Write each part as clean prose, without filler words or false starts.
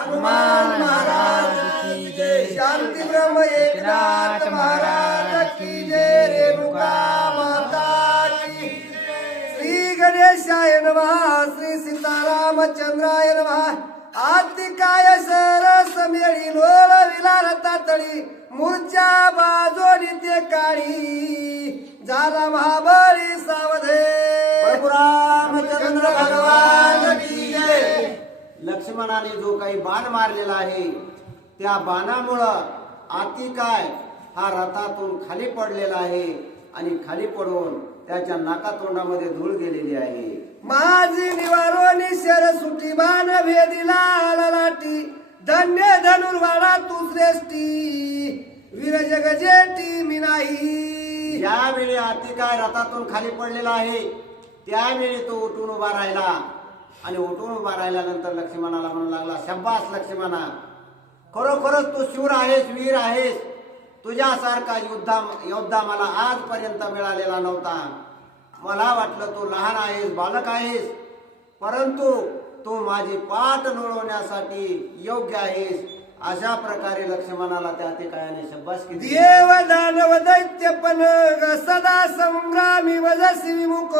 हनुमान महाराज की जय। शांती ब्रह्म एकनाथ महाराज की जय। रेणुका माता की जय। श्री गणेशाय नमः। श्री सीतारामचंद्राय नमः। आतिकाय सरस मेळी लोळ विलार तातळी मूर्छा बाजोडी ते काळी झाला महाबळी सावधे। प्रभु रामचंद्र भगवान की जय। लक्ष्मणाने जो काही बाण मारलेला आहे त्या बाणामुळं आतिकाय हा रथातून खाली पडलेला आहे आणि खाली पडून त्याच्या नाकातोंडामध्ये धूळ गेलेली आहे। माझी निवारोनी शर सुटी बाण भेदिला लाटी धन्य धनुर्वाडा तू श्रेष्ठी वीर जगजेटी मी नाही। ज्यावेळी आतिकाय रथातून खाली पडलेला आहे त्यावेळी तो उठून उभा राहिला आणि उठून उभा राहिल्यानंतर लक्ष्मणाला म्हणू लागला, शब्बास लक्ष्मणा, खरोखरच तू शूर आहेस, वीर आहेस। तुझ्यासारखा योद्धा मला आजपर्यंत मिळालेला नव्हता। मला वाटलं तू लहान आहेस, बालक आहेस, परंतु तू माझी पाठ लोळवण्यासाठी योग्य आहेस। अशा प्रकारे लक्ष्मणाला त्या आतिकायाने शब्बास केली। देव दानव दैत्य पण सदा संग्रामी वजसी विमुख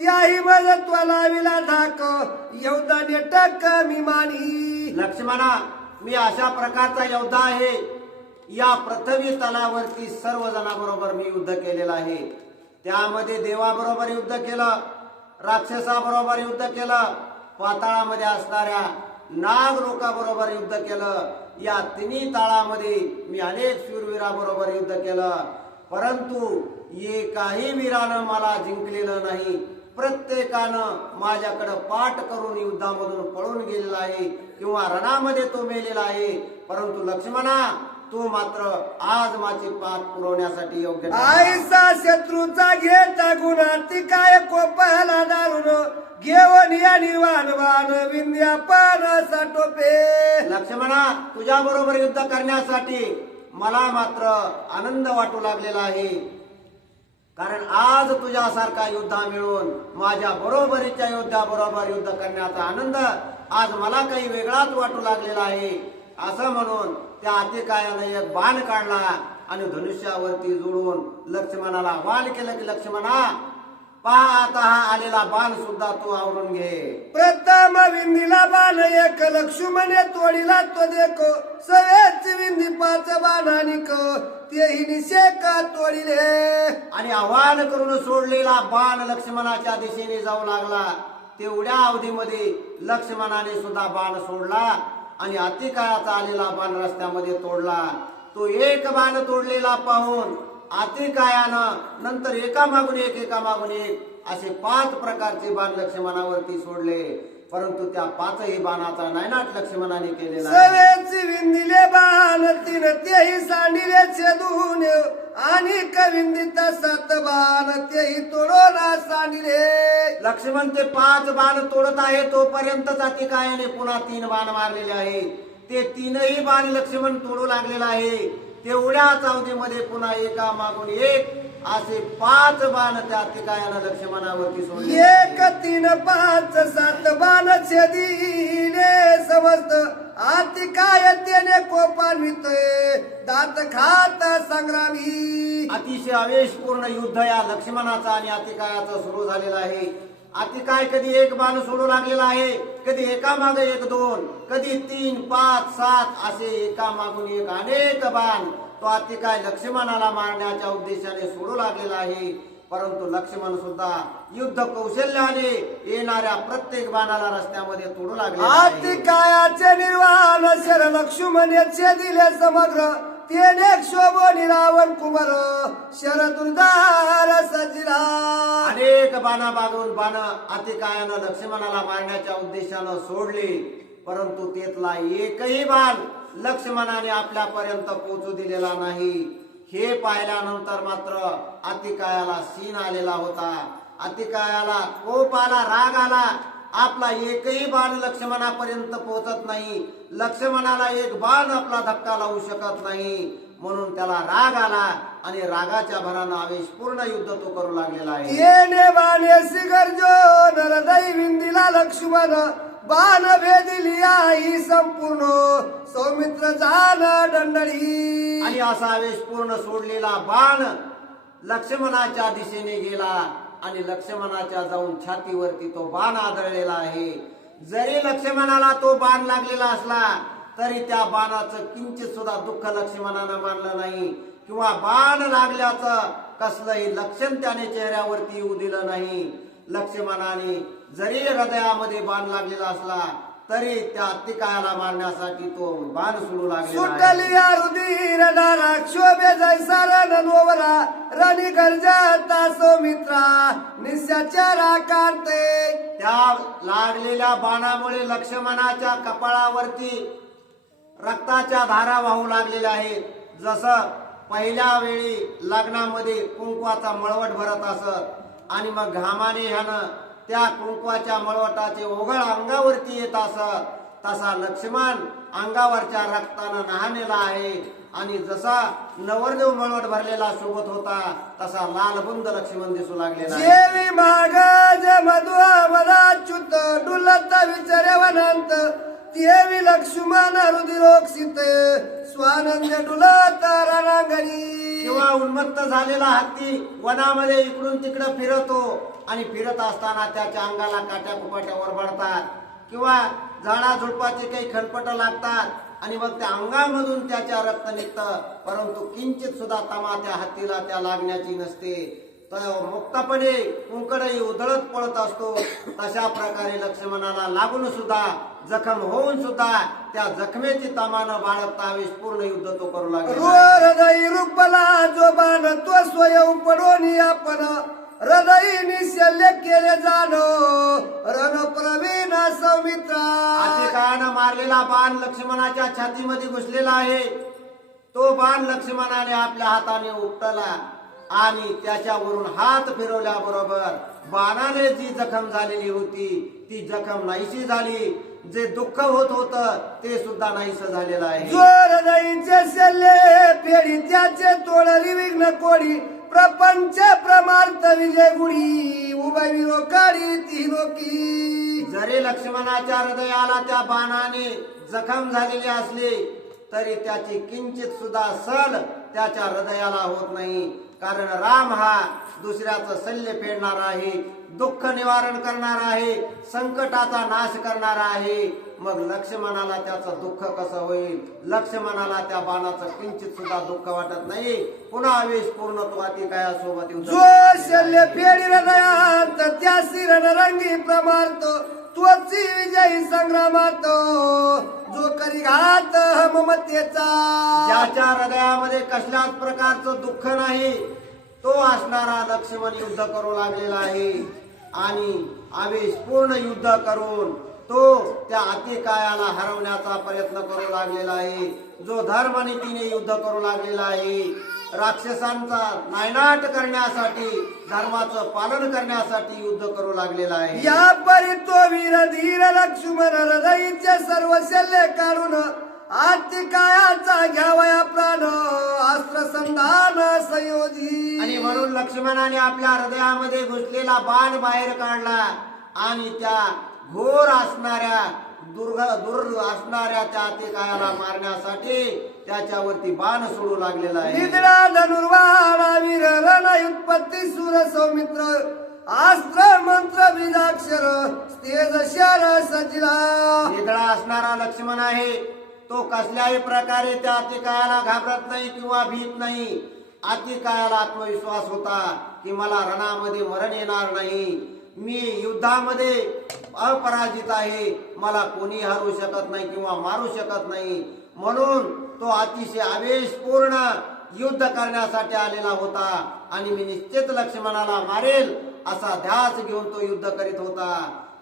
त्याही मजत्वाला विला धाक योद्धा नेटक मी मानी। लक्ष्मणा, मी अशा प्रकारचा योद्धा आहे। या पृथ्वी तलावरती सर्व जणांबरोबर मी युद्ध केलेलं आहे। त्यामध्ये देवाबरोबर युद्ध केलं, राक्षसाबरोबर युद्ध केलं, पाताळामध्ये असणाऱ्या नाग लोकांबरोबर युद्ध केलं। या तिन्ही तळामध्ये मी अनेक शूरवीराबरोबर युद्ध केलं, परंतु एकाही वीरानं मला जिंकलेलं नाही। प्रत्येकानं माझ्याकडे पाठ करून युद्धामधून पळून गेलेला आहे किंवा रणामध्ये तो मेलेला आहे, परंतु लक्ष्मणा, तू मात्र आज माझी पाठ पुरवण्यासाठी योग्य आईसा शत्रूचा घेता गुन्हा ती काय कोपला दारुण घेऊन या निर्वाणवान विंध्यापन साटोपे। लक्ष्मणा, तुझ्या बरोबर युद्ध करण्यासाठी मला मात्र आनंद वाटू लागलेला आहे, कारण आज तुझ्यासारखा योद्धा मिळून माझ्या बरोबरीच्या योद्ध्याबरोबर युद्ध करण्याचा आनंद आज मला काही वेगळाच वाटू लागलेला आहे। असं म्हणून त्या आतिकायाने एक बाण काढला आणि धनुष्यावरती जोडून लक्ष्मणाला आवाहन केलं की लक्ष्मणा, पहा आता हा आलेला बाण सुद्धा तू आवरून घे। प्रथम विंदीला बाण एक लक्ष्मणे तोडीला तो देखो सवेच विंदी पाच बाणानिक तेही निषेक तोडिले। आणि आवाहन करून सोडलेला बाण लक्ष्मणाच्या दिशेने जाऊ लागला। तेवढ्या अवधीमध्ये लक्ष्मणाने सुद्धा बाण सोडला आणि आतिकायाचा आलेला बाण रस्त्यामध्ये तोडला। तो एक बाण तोडलेला पाहून आतिकायानं नंतर एकामागून एक असे 5 प्रकारचे बाण लक्ष्मणावरती सोडले, परंतु त्या 5ही बाणाचा नायनाट लक्ष्मणाने केलेला आहे। सवेची विंदिले बाण तीन तेही सांडिले छेदून आणि कविंदिता 7 बाण तेही तोडून सांडिले। लक्ष्मण ते 5 बाण तोडत आहे तोपर्यंतच आतिकायाने पुन्हा 3 बाण मारलेले आहे। ते 3ही बाण लक्ष्मण तोडू लागलेला आहे। तेवढ्याच अवधीमध्ये पुन्हा एकामागून एक असे 5 बाण त्या आतिकायानं लक्ष्मणावरती सोडले। 1 3 5 7 बाण छेदिले समस्त आतिकाय त्याने कोपान्वितोय दात खात संग्रामी। अतिशय आवेशपूर्ण युद्ध या लक्ष्मणाचा आणि आतिकायाचं सुरू झालेलं आहे। आतिकाय कधी एक बाण सोडू लागलेला आहे, कधी एकामागे एक 2, कधी 3 5 7 असे एकामागून एक अनेक बाण तो आतिकाय लक्ष्मणाला मारण्याच्या उद्देशाने सोडू लागलेला आहे। परंतु लक्ष्मण सुद्धा युद्ध कौशल्याने येणाऱ्या प्रत्येक बाणाला रस्त्यामध्ये तोडू लागले। आतिकायाचे निर्वाण शर लक्ष्मणेचे दिले समग्र तेने शोभोनी रावण कुमार शरदुर्धार सजिला। अनेक बाणा बागून बाण आतिकायानं लक्ष्मणाला मारण्याच्या उद्देशानं सोडले, परंतु त्यातला एकही बाण लक्ष्मणाने आपल्यापर्यंत पोहोचू दिलेला नाही। हे पाहिल्यानंतर मात्र आतिकायाला सीन आलेला होता। आतिकायाला कोप आला, राग आला। आपला एकही बाण लक्ष्मणापर्यंत पोहोचत नाही, लक्ष्मणाला एक बाण आपला धक्का लावू शकत नाही, म्हणून त्याला राग आला आणि रागाच्या भरानं आवेशपूर्ण युद्ध तो करू लागलेला आहे। येणे बाणे सिगर्जो नरदई विंदीला लक्ष्मण बाण भेदिली आई संपूर्ण सौमित्र जाण दंडळी. आणि असा आवेश पूर्ण सोडलेला बाण लक्ष्मणाच्या दिशेने गेला आणि लक्ष्मणाच्या जाऊन छातीवरती तो बाण आदळलेला आहे. जरी लक्ष्मणाला तो बाण लागलेला असला तरी त्या बाणाचं किंचित सुद्धा दुःख लक्ष्मणानं मानलं नाही किंवा बाण लागल्याचं कसलंही लक्षण त्याने चेहऱ्यावरती येऊ दिलं नाही. लक्ष्मणाने जरी हृदयामध्ये बाण लागलेला असला तरी त्या अतिकायाला मारण्यासाठी तो बाण सोडू लागलेला आहे. सुटली रुधिर दारा क्षोभे जैसा रणोवरा रणी गर्जता सौमित्रा निशाचरा काढते. त्या लागलेल्या बाणामुळे लक्ष्मणाच्या कपाळावरती रक्ताच्या धारा वाहू लागलेल्या आहेत. जसं पहिल्या वेळी लग्नामध्ये कुंकवाचा मळवट भरत असत आणि मग घामाने ह्यानं त्या कुंकवाच्या मळवटाचे ओघळ अंगावरती येत असत तसा लक्ष्मण अंगावरच्या रक्तानं नहानेला आहे. आणि जसा नवरदेव मळवट भरलेला शोभत होता तसा लालबुंद लक्ष्मण दिसू लागलेला आहे. जेवी मागज मधुआ मदाच्युत डुलत विचरवनंत तेवी लक्ष्मण रुधिरोक्षित स्वानंद डुलत रणांगणी. किंवा उन्मत्त झालेला हत्ती वनामध्ये इकडून तिकडे फिरतो आणि फिरत असताना त्याच्या अंगाला काट्या कुपाट्या ओरबाडतात किंवा झाडा झुडपाचे काही खनपट लागतात आणि मग त्या अंगामधून त्याच्या रक्त निघतं, परंतु किंचित सुद्धा तमा त्या हत्तीला त्या लागण्याची नसते. तर मुक्तपणे कुंकडही उधळत पळत असतो. तशा प्रकारे लक्ष्मणाला लागून सुद्धा जखम होऊन सुद्धा त्या जखमेची तमानं बाळगता आवेश पूर्ण युद्ध तो करू लागला. हृदय रुपला जो बाण तो स्वयं पडोनी आपण हृदय निशल्य केले जाणो रण प्रवीण सौमित्रा. अतिकायानं मारलेला बाण लक्ष्मणाच्या छातीमध्ये घुसलेला आहे. तो बाण लक्ष्मणाने आपल्या हाताने उपटला आणि त्याच्यावरून हात फिरवल्याबरोबर बाणाने जी जखम झालेली होती ती जखम नाहीशी झाली. जे दुःख होत होतं ते सुद्धा नाहीसं झालेलं आहे. जो हृदयीचे शल्ये फेडी त्याचे तोडरी विघ्न कोडी प्रपंच प्रमार्थ विजय गुढी उभवी रोकाडी ती रोकी. जरी लक्ष्मणाच्या हृदयाला त्या बाणाने जखम झालेली असली तरी त्याची किंचित सुद्धा सल त्याच्या हृदयाला होत नाही. कारण राम हा दुसऱ्याचं शल्य फेडणारा आहे, दुःख निवारण करणारा आहे, संकटाचा नाश करणारा आहे. मग लक्ष्मणाला त्याचं दुःख कसं होईल? लक्ष्मणाला त्या बाणाचं किंचित सुद्धा दुःख वाटत नाही. पुन्हा आवेश पूर्ण तो अतिकायासोबत जो शल्य फेडी हृदयात त्या रणरंगी प्रमार्थ त्वची विजयी संग्रामात जो करी घात ममतेचा. ज्याच्या हृदयामध्ये कसल्याच प्रकारचं दुःख नाही तो असणारा लक्ष्मण युद्ध करू लागलेला आहे आणि आवेश पूर्ण युद्ध करून तो त्या अतिकायाला हरवण्याचा प्रयत्न करू लागलेला आहे. जो धर्मनीतीने युद्ध करू लागलेला आहे, राक्षसांचा नायनाट करण्यासाठी धर्माचं पालन करण्यासाठी युद्ध करू लागलेला आहे. या परी तो वीर धीर लक्ष्मण हृदयीचे सर्व शल्य काढून अतिकायाचा घ्यावया प्राण अस्त्र संधान संयोजी. आणि म्हणून लक्ष्मणाने आपल्या हृदयामध्ये घुसलेला बाण बाहेर काढला आणि त्या घोर असणाऱ्या दुर्ग असणाऱ्या त्या अतिकायाला मारण्यासाठी त्याच्यावरती बाण सोडू लागलेला आहे. निद्रा धनुर्वाणा वीर रणयुत्पत्ती सूर सौमित्र अस्त्र मंत्र बीजाक्षर तेज शर सजिला. निधडा असणारा लक्ष्मण आहे. तो कसल्याही प्रकारे त्या अतिकायाला घाबरत नाही किंवा भीत नाही. अतिकायाला आत्मविश्वास होता की मला रणामध्ये मरण येणार नाही, मी युद्धामध्ये अपराजित आहे, मला कोणी हरू शकत नाही किंवा मारू शकत नाही. म्हणून तो अतिशय आवेशपूर्ण युद्ध करण्यासाठी आलेला होता आणि मी निश्चित लक्ष्मणाला मारेल असा ध्यास घेऊन तो युद्ध करीत होता.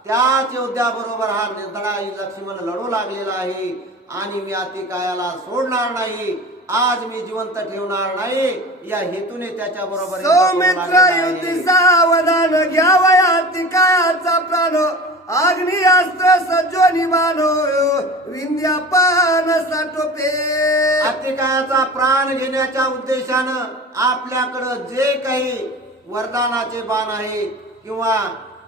त्याच योद्ध्याबरोबर हा निर्धडा लक्ष्मण लढू लागलेला आहे आणि मी अतिकायाला सोडणार नाही, आज मी जिवंत ठेवणार नाही या हेतूने त्याच्या बरोबर सौमित्र युद्धी सावधान घ्यावया अतिकायाचा प्राण अग्निअस्त्र सज्जो निमानो विंध्यापान साठोपे. अतिकायाचा प्राण घेण्याच्या उद्देशानं आपल्याकडं जे काही वरदानाचे बाण आहेत किंवा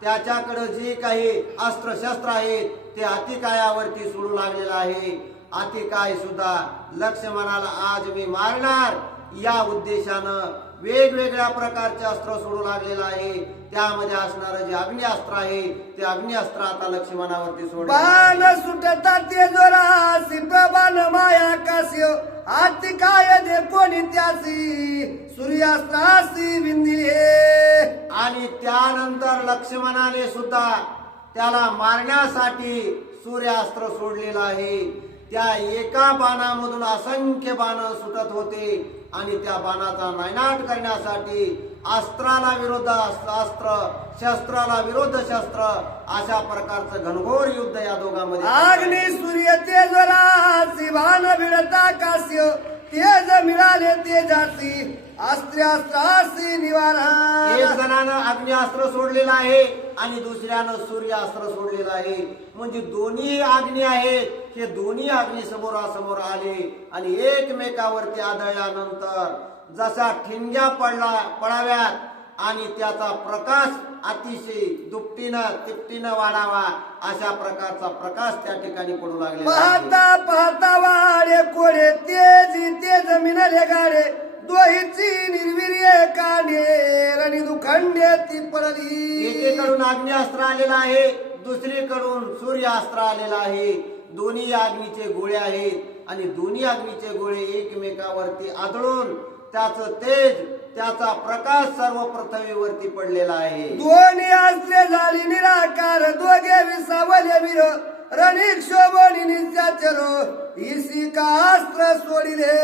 त्याच्याकडे जे काही अस्त्र शस्त्र आहेत ते अतिकायावरती सोडू लागलेलं आहे. अतिकाय सुद्धा लक्ष्मणाला आज मी मारणार या उद्देशानं वेगवेगळ्या प्रकारचे अस्त्र सोडू लागलेलं आहे. त्यामध्ये असणारं जे अग्निअस्त्र आहे ते अग्निअस्त्र आता लक्ष्मणावरती सोड. बाण सुटता ते जोरासी प्रबाण माया कास्य अतिकाय दे कोणी त्यासी सूर्यास्त्रासी विंदिले. आणि त्यानंतर लक्ष्मणाने सुद्धा त्याला मारण्यासाठी सूर्यास्त्र सोडलेलं आहे. त्या एका बाणामधून असंख्य बाण सुटत होते आणि त्या बाणाचा नायनाट करण्यासाठी अस्त्राला विरोध अस्त्र, शस्त्राला विरोध शस्त्र अशा प्रकारचं घनघोर युद्ध या दोघांमध्ये. अग्नि सूर्य तेजरासी बाण भिडता कास्य तेज मिळाले तेजासी अस्त्रास्त्रासी निवारा. एक जणानं अग्निअस्त्र सोडलेलं आहे आणि दुसऱ्यानं सूर्यास्त्र सोडलेलं आहे. म्हणजे दोन्ही अग्नी आहेत. हे दोन्ही अग्नी समोरासमोर आले आणि एकमेकावरती आदळल्यानंतर जसा ठिणग्या पडाव्यात आणि त्याचा प्रकाश अतिशय दुपटीनं तिपटीनं वाढावा अशा प्रकारचा प्रकाश त्या ठिकाणी पडू लागले. पाहता पाहता वाडे कोडे तेजी तेज मिनले गाडे दोहीची निर्वीर्य कांडे रणी दुखंडे ती पडली. एकीकडून अग्निअस्त्र आलेलं आहे, दुसरीकडून सूर्यास्त्र आलेलं आहे. दोन्ही अग्नीचे गोळे आहेत आणि दोन्ही अग्नीचे गोळे एकमेकावरती आदळून त्याचं तेज, त्याचा प्रकाश सर्व पृथ्वीवरती पडलेला आहे. दोन्ही अस्त्रे झाली निराकार दोघे विसावले वीर रणिक शोभोनी नित्याचरो इसी का अस्त्र सोडिले.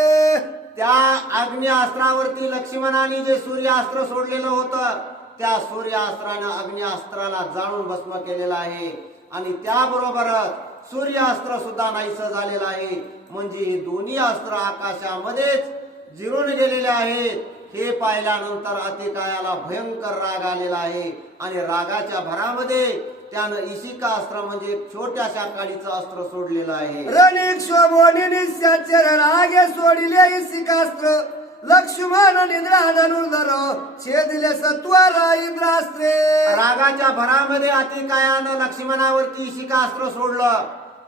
त्या अग्निअस्त्रावरती लक्ष्मणाने जे सूर्यास्त्र सोडलेलं होतं त्या सूर्यास्त्रानं अग्निअस्त्राला जाळून भस्म केलेलं आहे आणि त्याबरोबरच सूर्यास्त्र सुद्धा नाहीसं झालेलं आहे. म्हणजे हे दोन्ही अस्त्र आकाशामध्येच जिरून गेलेले आहेत. हे पाहिल्यानंतर अतिकायाला भयंकर राग आलेला आहे आणि रागाच्या भरामध्ये त्यानं इशिका अस्त्र म्हणजे छोट्याशा काडीचं अस्त्र सोडलेलं आहे. रणिक शोभोनी नित्याचर रागे सोडिले इसिकास्त्र लक्ष्मण निद्रा धनुर्धर छेदिले सत्वारा इंद्रास्त्रे. रागाच्या भरामध्ये अतिकायानं लक्ष्मणावरती इशिकास्त्र सोडलं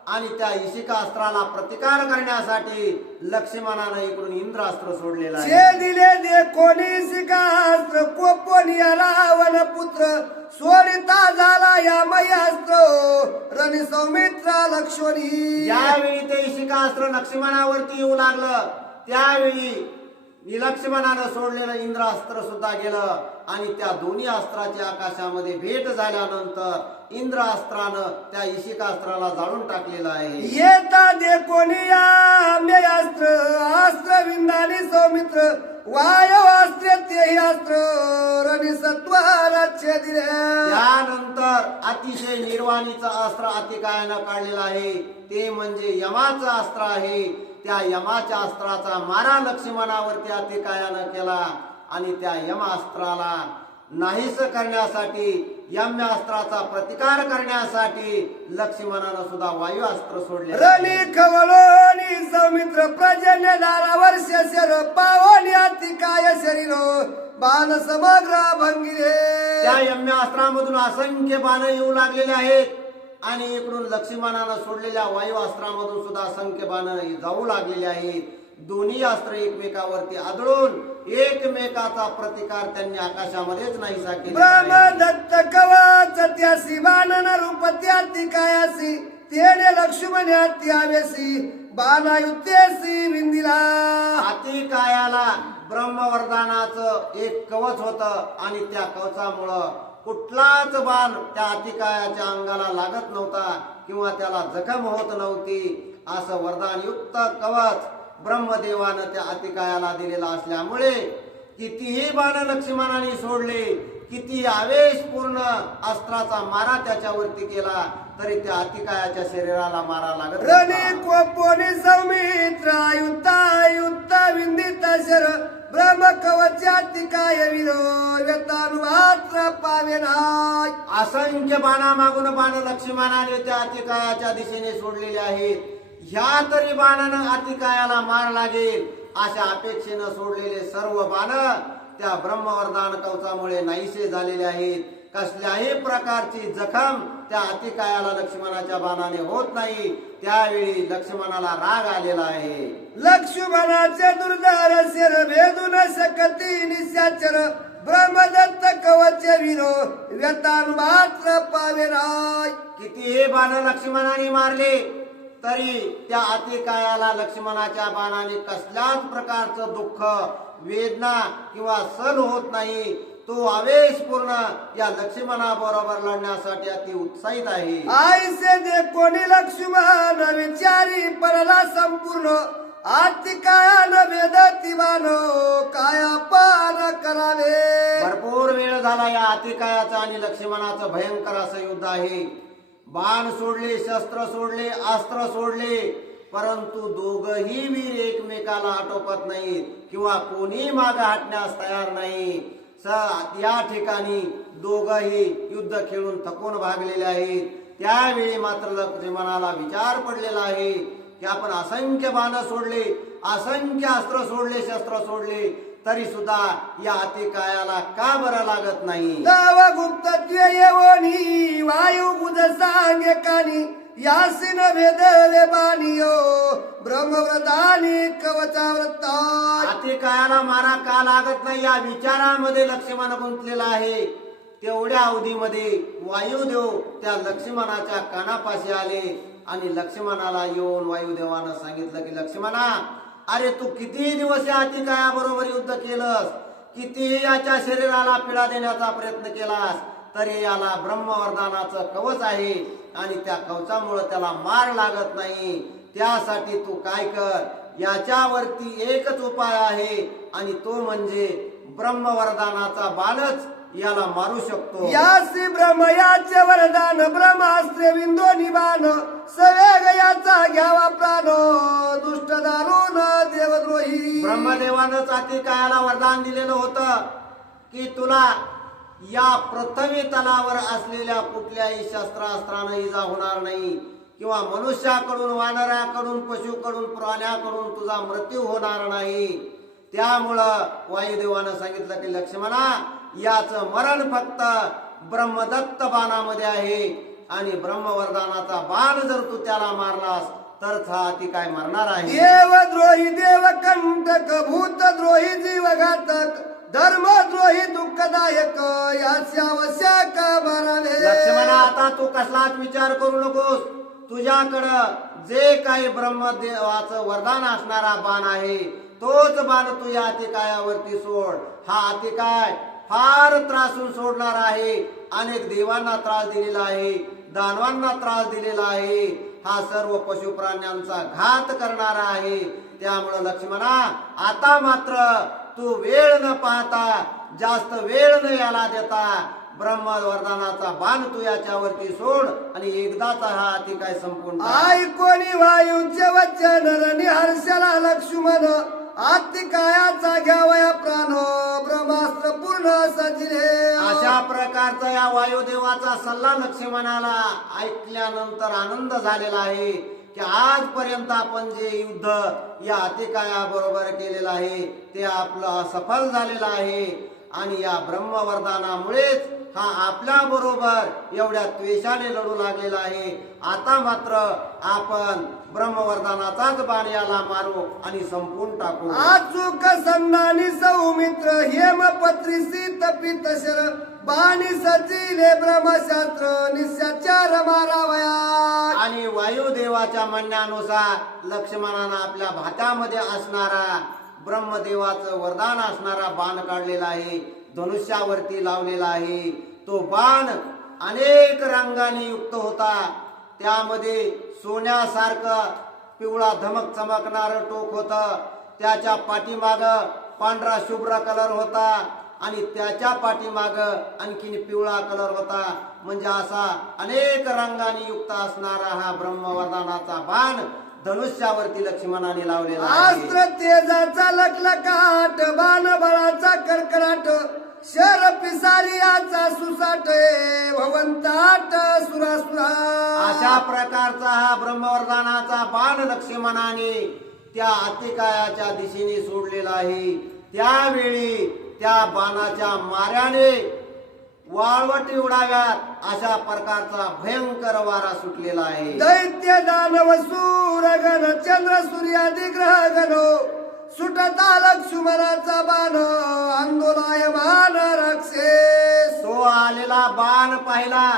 आणि त्या इशिकास्त्राला प्रतिकार करण्यासाठी लक्ष्मणानं इकडून इंद्रास्त्र सोडलेलं आहे. छेदिले दे कोणी इसिकास्त्र कोपोनी रावण पुत्र सोडिता झाला या मयास्त्र रणि सौमित्र लक्ष्मणी. ज्यावेळी ते इशिकास्त्र लक्ष्मणावरती येऊ लागलं त्यावेळी लक्ष्मणानं सोडलेलं इंद्रास्त्र सुद्धा गेलं आणि त्या दोन्ही अस्त्राची आकाशामध्ये भेट झाल्यानंतर इंद्रास्त्रानं त्या इशिकास्त्राला जाळून टाकलेलं आहे. येता दे कोणी अस्त्र अस्त्र विंदानी सौमित्र वायु अस्त्र तेही अस्त्र रणि सत्वारा छेदिले. त्यानंतर अतिशय निर्वाणीचं अस्त्र अतिकायानं काढलेलं आहे. ते म्हणजे यमाचं अस्त्र आहे. त्या यमाच्या अस्त्राचा मारा लक्ष्मणावरती अतिकायानं केला आणि त्या यमास्त्राला नाहीस करण्यासाठी यम्यास्त्राचा प्रतिकार करण्यासाठी लक्ष्मणानं सुद्धा वायू अस्त्र सोडले. रणि खवलोनी सौमित्र प्रजन्य दारा वर्ष शर पावनी अतिकाय शरीर बाण समग्र भंगिरे. त्या यम्यास्त्रामधून असंख्य बाण येऊ लागलेले आहेत आणि इकडून लक्ष्मणानं सोडलेल्या वायू अस्त्रामधून सुद्धा असंख्य बाण जाऊ लागलेले आहेत. दोन्ही अस्त्र एकमेकावरती आदळून एकमेकाचा प्रतिकार त्यांनी आकाशामध्येच नाहीसा केला. ब्रह्मदत्त कवच त्यासी बाणन रूप त्याती कायासी तेने लक्ष्मण त्यावेसी बाणायुतेसी विंदिला. अतिकायाला ब्रह्मवरदानाचं एक कवच होतं आणि त्या कवचामुळं कुठलाच बाण त्या अतिकायाच्या अंगाला लागत नव्हता किंवा त्याला जखम होत नव्हती. असं वरदानयुक्त कवच ब्रह्मदेवानं त्या अतिकायाला दिलेला असल्यामुळे कितीही बाण लक्ष्मणाने सोडले, किती आवेशपूर्ण अस्त्राचा मारा त्याच्यावरती केला तरी त्या अतिकायाच्या शरीराला मारा लागत रणि कोपोनी सौमित्र युत्ता युत्ता विंदित शर ब्रह्म कवचातिकाय विरोतानुमात्र पावेना. असंख्य बाणामागून बाण लक्ष्मणाने त्या अतिकायाच्या दिशेने सोडलेले आहेत. ह्या तरी बाणानं अतिकायाला मार लागेल अशा अपेक्षेनं सोडलेले सर्व बाण त्या ब्रह्मवरदान कवचामुळे नाहीसे झालेले आहेत. कसल्याही प्रकारची जखम त्या अतिकायाला लक्ष्मणाच्या बाणाने होत नाही. त्यावेळी लक्ष्मणाला राग आलेला आहे. लक्ष्मणाचे दुर्धर शिर भेदू न शकती निशाचर ब्रह्मदत्त कवच विरो व्यतान मात्र पावे राय. कितीही बाण लक्ष्मणाने मारले तरी त्या अतिकायाला लक्ष्मणाच्या बाणाने कसल्याच प्रकारचं दुःख, वेदना किंवा सण होत नाही. तो आवेशपूर्ण या लक्ष्मणाबरोबर लढण्यासाठी अति उत्साहित आहे. आईसे दे कोणी लक्ष्मण विचारी परला संपूर्ण आतिकायान वेदतिवान काया पार करावे. भरपूर वेळ झाला या अतिकायाचा आणि लक्ष्मणाचं भयंकर असं युद्ध आहे. बाण सोडले, शस्त्र सोडले, अस्त्र सोडले, परंतु दोघही वीर एकमेकाला आटोपत नाहीत किंवा कोणी मागे हटण्यास तयार नाही. या ठिकाणी दोघही युद्ध खेळून थकून भागलेले आहेत. त्यावेळी मात्र लक्ष्मणाला विचार पडलेला आहे की आपण असंख्य बाण सोडले, असंख्य अस्त्र सोडले, शस्त्र सोडले, तरी सुद्धा या अतिकायाला का बरं लागत नाही. तव गुप्त येवणी वायू बुध सांगे कानी यासीन भेदले बानियो ब्रह्मव्रतानी कवचाव्रता. अतिकायाला मारा का लागत नाही या विचारामध्ये लक्ष्मण गुंतलेला आहे. तेवढ्या अवधीमध्ये वायुदेव त्या लक्ष्मणाच्या कानापाशी आले आणि लक्ष्मणाला येऊन वायुदेवानं सांगितलं की लक्ष्मणा, अरे तू किती दिवस या अतिकायाबरोबर युद्ध केलंस, कितीही याच्या शरीराला पीडा देण्याचा प्रयत्न केलास, तरी याला ब्रह्मवरदानाचं कवच आहे आणि त्या कवचामुळे त्याला मार लागत नाही. त्यासाठी तू काय कर, याच्यावरती एकच उपाय आहे आणि तो म्हणजे ब्रह्मवरदानाचा बाणच याला मारू शकतो. यासी ब्रह्मयाचे वरदान ब्रह्मास्त्रे विंदो निबान सवेग याचा घ्यावा प्राण दुष्ट दारुण देवद्रोही. ब्रह्मदेवानंच अतिकायाला वरदान दिलेलं होतं की तुला या पृथ्वी तलावर असलेल्या कुठल्याही शस्त्रास्त्रानं इजा होणार नाही किंवा मनुष्याकडून, वानराकडून, पशुकडून, प्राण्याकडून तुझा मृत्यू होणार नाही. त्यामुळं वायुदेवानं सांगितलं की लक्ष्मणा, याचं मरण फक्त ब्रह्मदत्त बाणामध्ये आहे आणि ब्रह्मवरदानाचा बाण जर तू त्याला मारलास तर हा अतिकाय मरणार आहे. देवद्रोही देवकंटक भूतद्रोही जीवघातक धर्मद्रोही दुःखदायक याची आवश्यक मारावे. लक्ष्मणा, आता तू कसलाच विचार करू नकोस. तुझ्याकडं जे काही ब्रह्मदेवाचं वरदान असणारा बाण आहे तोच बाण तू या अतिकायावरती सोड. हा अतिकाय फार त्रासून सोडणार आहे. अनेक देवांना त्रास दिलेला आहे, दानवांना त्रास दिलेला आहे. हा सर्व पशु प्राण्यांचा घात करणारा आहे. त्यामुळं लक्ष्मणा, आता मात्र तू वेळ न पाहता, जास्त वेळ न याला देता ब्रह्मवरदानाचा बाण तू याच्यावरती सोड आणि एकदाचा हा अतिकाय संपून टाक. ऐकोनी वायूचे वचन रणी हर्षला लक्ष्मण अतिकायाचा घ्यावया प्राण ब्रह्मास्त्र पूर्ण सजिले. अशा प्रकारचा या वायुदेवाचा सल्ला लक्ष्मणाला ऐकल्यानंतर आनंद झालेला आहे की आजपर्यंत आपण जे युद्ध या अतिकायाबरोबर केलेलं आहे ते आपलं सफल झालेलं आहे आणि या ब्रह्मवरदानामुळेच हा आपल्या बरोबर एवढ्या द्वेषाने लढू लागलेला आहे. आता मात्र आपण ब्रह्मवरदानाचाच बाण याला मारू आणि संपून टाकू. आचूक सन्नानी सौमित्र हेमपत्री सीत पितशर बाणी सचिले ब्रह्मशास्त्र निशाचार मारावया. आणि वायुदेवाच्या म्हणण्यानुसार लक्ष्मणानं आपल्या भात्यामध्ये असणारा ब्रह्मदेवाचं वरदान असणारा बाण काढलेला आहे, धनुष्यावरती लावलेला आहे. तो बाण अनेक रंगांनी युक्त होता. त्यामध्ये सोन्यासारखं पिवळा धमक चमकणारं टोक होतं. त्याच्या पाठीमाग पांढरा शुभ्र कलर होता आणि त्याच्या पाठीमाग आणखीन पिवळा कलर होता. म्हणजे असा अनेक रंगांनी युक्त असणारा हा ब्रह्मवरदानाचा बाण धनुष्यावरती लक्ष्मणाने लावलेला आहे. अस्त्र तेजाचा लखलखाट बाण बळाचा कर्कराट शर पिसारियाचा सुसाट भवंताट सुरासुरा. अशा प्रकारचा हा ब्रह्मवरदानाचा बाण लक्ष्मणाने त्या अतिकायाच्या दिशेने सोडलेला आहे. त्यावेळी त्या बाणाच्या माऱ्याने वाळवटी उडाव्यात अशा प्रकारचा भयंकर वारा सुटलेला आहे. दैत्य दानव सूर गण चंद्र सूर्यादी ग्रह गण सुटता लक्ष्मणाचा बाण आंदोलयमान राक्षस. तो आलेला बाण पाहिला.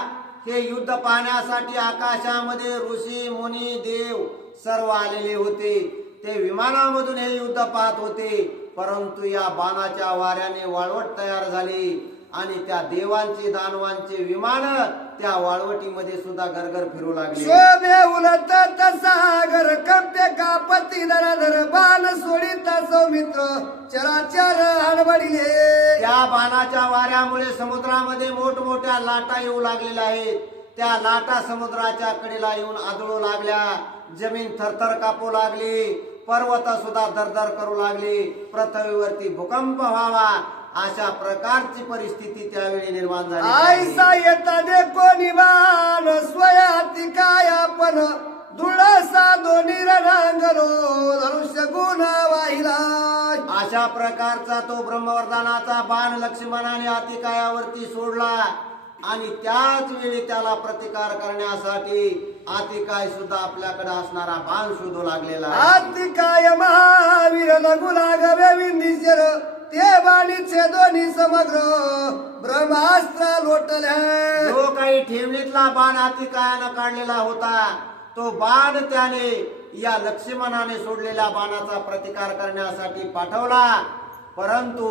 हे युद्ध पाहण्यासाठी आकाशामध्ये ऋषी मुनी देव सर्व आलेले होते. ते विमानामधून हे युद्ध पाहत होते. परंतु या बाणाच्या वाऱ्याने वाळवट तयार झाली आणि त्या देवांची दानवांचे विमान त्या वाळवटीमध्ये सुद्धा गरगर फिरू लागले. शोभे उलट सागर कंपे कापती धराधर बाण सोडिता सौमित्र चराचर हडबडिले. त्या बाणाच्या वाऱ्यामुळे समुद्रामध्ये मोठमोठ्या लाटा येऊ लागलेल्या आहेत. त्या लाटा समुद्राच्या कडेला येऊन आदळू लागल्या. जमीन थरथर कापू लागली. पर्वत सुद्धा दरदर करू लागली. पृथ्वीवरती भूकंप व्हावा अशा प्रकारची परिस्थिती त्यावेळी निर्माण झाली. आयसा येता दे कोणी बाण स्वयाती काय आपण दुळसा दोन्ही रणांगलो धनुष्य गुण वाहिला. अशा प्रकारचा तो ब्रह्मवरदानाचा बाण लक्ष्मणाने अतिकायावरती सोडला आणि त्याच वेळी त्याला प्रतिकार करण्यासाठी अतिकाय सुद्धा आपल्याकडे असणारा बाण शोधू लागलेला आहे. आतिकाय महावीर लगू लागवे विंदीशर ते बाणीचे दोन्ही समग्र ब्रह्मास्त्र लोटले. जो काही ठेवणीतला बाण अतिकायानं काढलेला होता तो बाण त्याने या लक्ष्मणाने सोडलेल्या बाणाचा प्रतिकार करण्यासाठी पाठवला. परंतु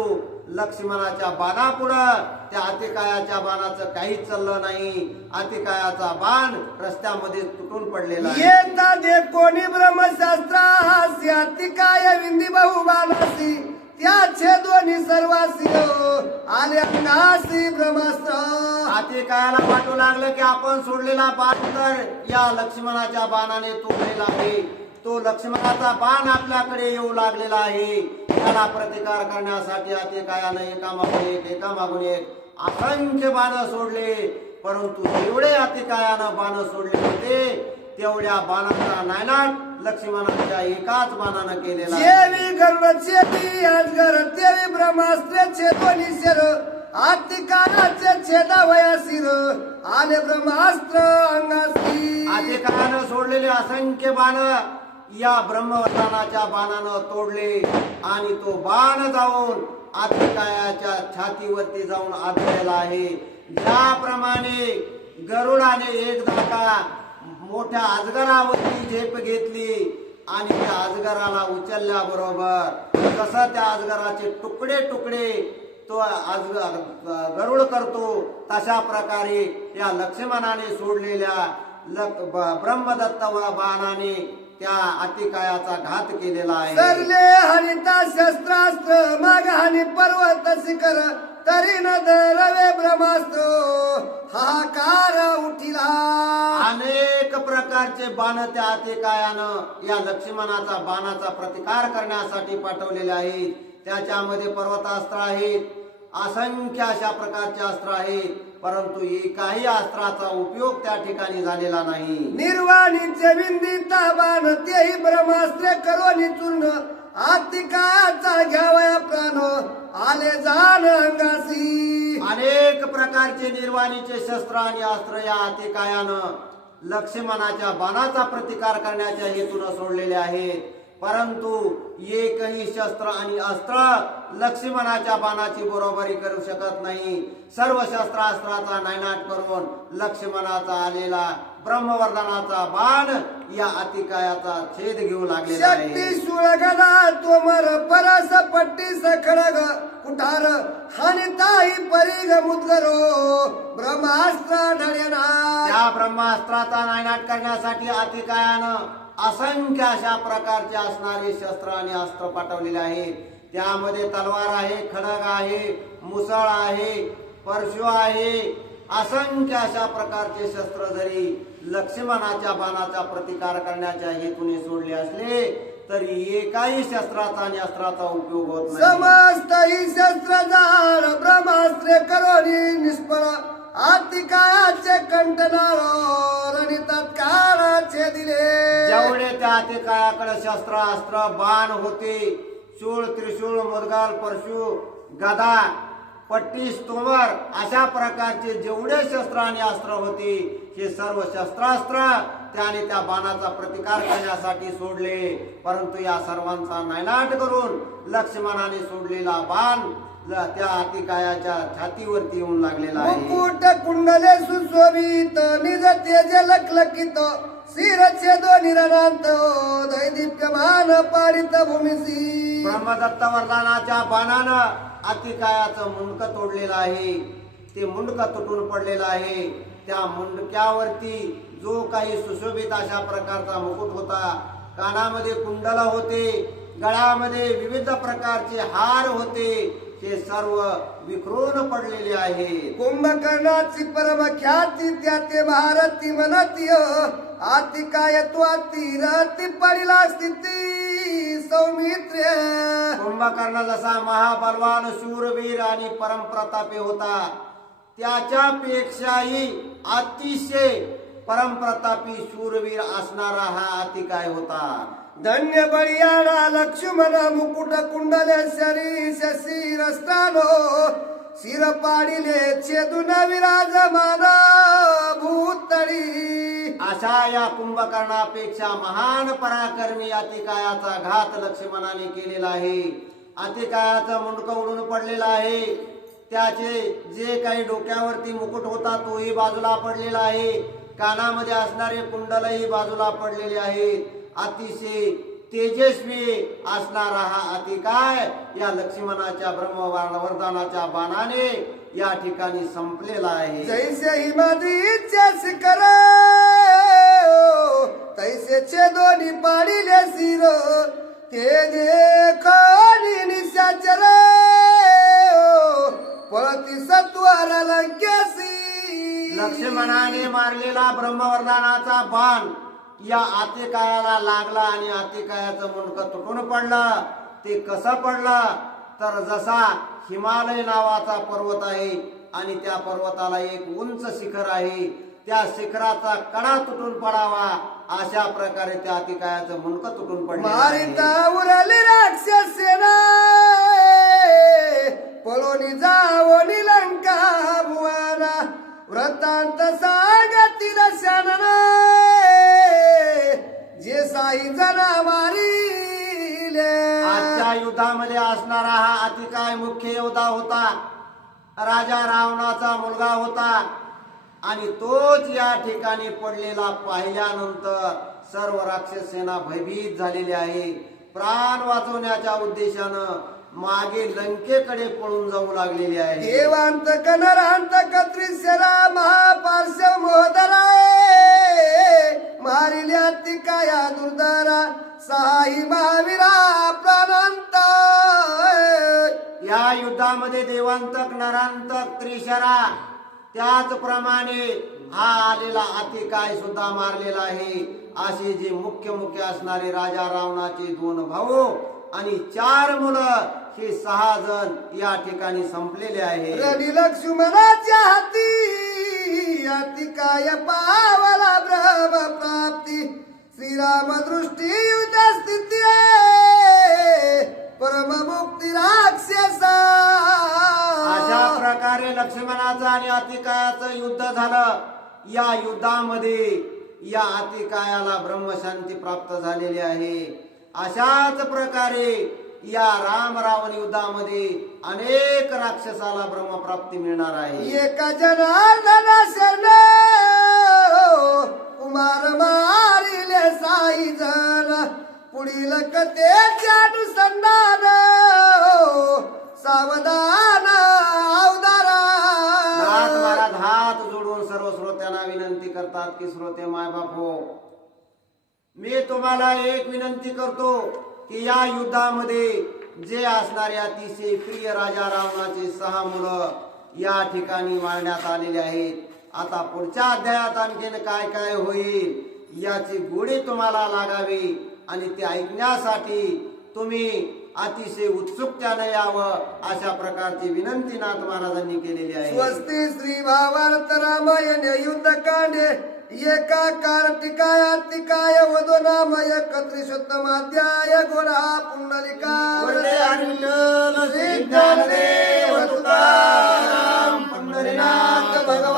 लक्ष्मणाच्या बाणापुढं त्या अतिकायाच्या बाणाचं काहीच चाललं नाही. अतिकायाचा बाण रस्त्यामध्ये तुटून पडलेला आहे. येता दे कोणी ब्रह्मशास्त्रासी अतिकाय विंदी बहु बाणासी त्याचे दोन्ही सर्वासी आले अंगासी ब्रह्मास्त्र. अतिकायाला वाटू लागलं की आपण सोडलेला बाण तर या लक्ष्मणाच्या बाणाने तोडलेला आहे. तो लक्ष्मणाचा बाण आपल्याकडे येऊ लागलेला आहे. त्याला प्रतिकार करण्यासाठी अतिकायानं एकामागून एक असंख्य बाण सोडले. परंतु जेवढे अतिकायानं बाण सोडले होते तेवढ्या बाणांचा नायनाट लक्ष्मणाच्या एकाच बाणानं केलेला आहे. जेवी गर्भचेती अजगर तेवी ब्रह्मास्त्रेचे दोन्ही शेर अतिकायाचे छेदावयासीर आले ब्रह्मास्त्र अंगासी. अतिकायानं सोडलेले असंख्य बाण या ब्रह्मवरदानाच्या बाणानं तोडले आणि तो बाण जाऊन अतिकायाच्या छातीवरती जाऊन आदळलेला आहे. ज्याप्रमाणे गरुडाने एकदा का मोठ्या अजगरावरती झेप घेतली आणि त्या अजगराला उचलल्याबरोबर जसं त्या अजगराचे तुकडे तुकडे तो गरुड करतो तशा प्रकारे या लक्ष्मणाने सोडलेल्या ब्रह्मदत्त बाणाने त्या अतिकायाचा घात केलेला आहे. सरले हरिता शस्त्रास्त्र माग हानी पर्वत शिखर तरी न रवे ब्रह्मास्त्र हाहाकार उठिला. अनेक प्रकारचे बाण त्या अतिकायानं या लक्ष्मणाचा बाणाचा प्रतिकार करण्यासाठी पाठवलेले आहेत. त्याच्यामध्ये पर्वतास्त्र आहेत. असंख्य अशा प्रकारचे अस्त्र आहेत. परंतु एकाही अस्त्राचा उपयोग त्या ठिकाणी झालेला नाही. निर्वाणीचे विंदिता बाण तेही ब्रह्मास्त्रे करोनी चूर्ण अतिकायाचा घ्यावया प्राण आले जाण अंगासी. अनेक प्रकारचे निर्वाणीचे शस्त्र आणि अस्त्र या अतिकायानं लक्ष्मणाच्या बाणाचा प्रतिकार करण्याच्या हेतून सोडलेले आहेत. परंतु एकही शस्त्र आणि अस्त्र लक्ष्मणाच्या बाणाची बरोबरी करू शकत नाही. सर्व शस्त्रास्त्राचा नायनाट करून लक्ष्मणाचा आलेला ब्रह्मवरदानाचा बाण या अतिकायाचा छेद घेऊ लागलेला आहे. शक्ती सुळगला तोमर परस पट्टी सखडग कुठार हानिताही परिग मुद्गरो ब्रह्मास्त्र ढळेना. त्या ब्रह्मास्त्राचा नायनाट करण्यासाठी अतिकायानं असंख्य अशा प्रकारचे असणारे शस्त्र आणि अस्त्र पाठवलेले आहेत. त्यामध्ये तलवार आहे, खडग आहे, मुसळ आहे, परशु आहे. असंख्य अशा प्रकारचे शस्त्र जरी लक्ष्मणाच्या बाणाचा प्रतिकार करण्याच्या हेतूने सोडले असले तरी एकाही शस्त्राचा आणि अस्त्राचा उपयोग होत नाही. समस्त ही शस्त्र जाळ ब्रह्मास्त्रे करोनी निष्फळ अतिकायाचे कंटनाळ आणि तत्काळाचे दिले. जेवढे त्या अतिकायाकडे शस्त्र अस्त्र बाण होते, शूळ त्रिशूळ मुदगल परशु गदा पट्टीस तोमर अशा प्रकारचे जेवढे शस्त्र आणि अस्त्र होते हे सर्व शस्त्रास्त्र त्याने त्या बाणाचा प्रतिकार करण्यासाठी सोडले. परंतु या सर्वांचा नायनाट करून लक्ष्मणाने सोडलेला बाण त्या अतिकायाच्या छातीवरती येऊन लागलेला आहे. मुकुट कुंडले सुशोभित निज तेज लखलखित शिरचे दोन्ही रणांत दैदिप्यमान पाडित भूमिसी. ब्रह्मदत्त वरदानाच्या बाणानं अतिकायाचं मुंडक तोडलेलं आहे. ते मुंडक तुटून पडलेलं आहे. त्या मुंडक्यावरती जो काही सुशोभित अशा प्रकारचा मुकुट होता, कानामध्ये कुंडल होते, गळ्यामध्ये विविध प्रकारचे हार होते, हे सर्व विखरून पडलेले आहे. कुंभकर्णाची परम ख्याती त्या ते भारती मनती आतिकाय तू अतिरती पडिला स्थिती सौमित्र्य. कुंभकर्ण जसा महाबलवान शूरवीर आणि परमप्रतापी होता, त्याच्यापेक्षाही अतिशय परमप्रतापी शूरवीर असणारा हा अतिकाय होता. धन्य बळीयाळा लक्ष्मण मुकुट कुंडले शरी शिरस्थानो शिर पाडिले छेदून विराजमान भूतळी. अशा या कुंभकर्णापेक्षा महान पराक्रमी अतिकायाचा घात लक्ष्मणाने केलेला आहे. अतिकायाचं मुंडकं उडून पडलेलं आहे. त्याचे जे काही डोक्यावरती मुकुट होता तोही बाजूला पडलेला आहे. कानामध्ये असणारे कुंडलही बाजूला पडलेले आहेत. अतिशय तेजस्वी असणारा हा अतिकाय या लक्ष्मणाच्या ब्रह्मवरदानाच्या बाणाने या ठिकाणी संपलेला आहे. जैसे हिमाद्रीचे शिखर तैसे छेदोनी पाडिले शिर ते देखोनी निशाचर पळती सत्वर लंकेसी. लक्ष्मणाने मारलेला ब्रह्मवरदानाचा बाण या अतिकायाला लागला आणि अतिकायाचं मुंडकं तुटून पडलं. ते कसं पडलं तर जसा हिमालय नावाचा पर्वत आहे आणि त्या पर्वताला एक उंच शिखर आहे, त्या शिखराचा कडा तुटून पडावा अशा प्रकारे त्या अतिकायाचं मुंडकं तुटून पडलं. मारिता उरली राक्षस सेना पळोनी जावोनी लंका भुवाना व्रतांत सांगतील शानना जे साई जना मारिले. आजच्या युद्धामध्ये असणारा हा अतिकाय मुख्य योद्धा होता. राजा रावणाचा मुलगा होता आणि तोच या ठिकाणी पडलेला पाहिल्यानंतर सर्व राक्षस सेना भयभीत झालेली आहे. प्राण वाचवण्याच्या उद्देशानं मागे लंकेकडे पळून जाऊ लागलेली आहे. देवांत कनरांत कत्रिशरा महापार्श्व मोहदरा मारिल्या अतिकाया दुर्धरा सहाही महावीरा प्राणांत. या युद्धामध्ये देवांतक नरांतक त्रिशरा त्याचप्रमाणे हा आलेला अतिकाय सुद्धा मारलेला आहे. असे जे मुख्य असणारे राजा रावणाचे 2 भाऊ आणि 4 मुलं हे 6 जण या ठिकाणी संपलेले आहे. रणी लक्ष्मणाच्या हाती अतिकाय पावला ब्रह्म प्राप्ती श्रीराम दृष्टी युद्ध स्थिती परम मुक्ती राक्षसा. अशा प्रकारे लक्ष्मणाचं आणि अतिकायाचं युद्ध झालं. या युद्धामध्ये या अतिकायाला ब्रह्मशांती प्राप्त झालेली आहे. अशाच प्रकारे या राम रावण युद्धामध्ये अनेक राक्षसाला ब्रह्मप्राप्ती मिळणार आहे. एका जनार्दना शरण कुमार मारिले साई जन पुढील कथेच्या अनुसंधान सावधान अवधारा. नाथ महाराज हात जोडून सर्व श्रोत्यांना विनंती करतात की श्रोते मायबाप हो, मी तुम्हाला एक विनंती करतो की या युद्धामध्ये जे असणारे अतिशय प्रिय राजा रावणाचे 6 मुलं या ठिकाणी मारण्यात आलेले आहेत. आता पुढच्या अध्यायात आणखीन काय काय होईल याची गोडी तुम्हाला लागावी आणि ते ऐकण्यासाठी तुम्ही अतिशय उत्सुकतेने यावं अशा प्रकारची विनंती नाथ महाराजांनी केलेली आहे. स्वस्ति श्री भावार्थ रामायण युद्धकांडे एकाकार टिकाय वदो नाम एकत्रिशोत्तमाध्याय गोरा पुंडलिका वरदे हरिविठ्ठल श्री ज्ञानदेव तुकाराम पंढरीनाथ भगवान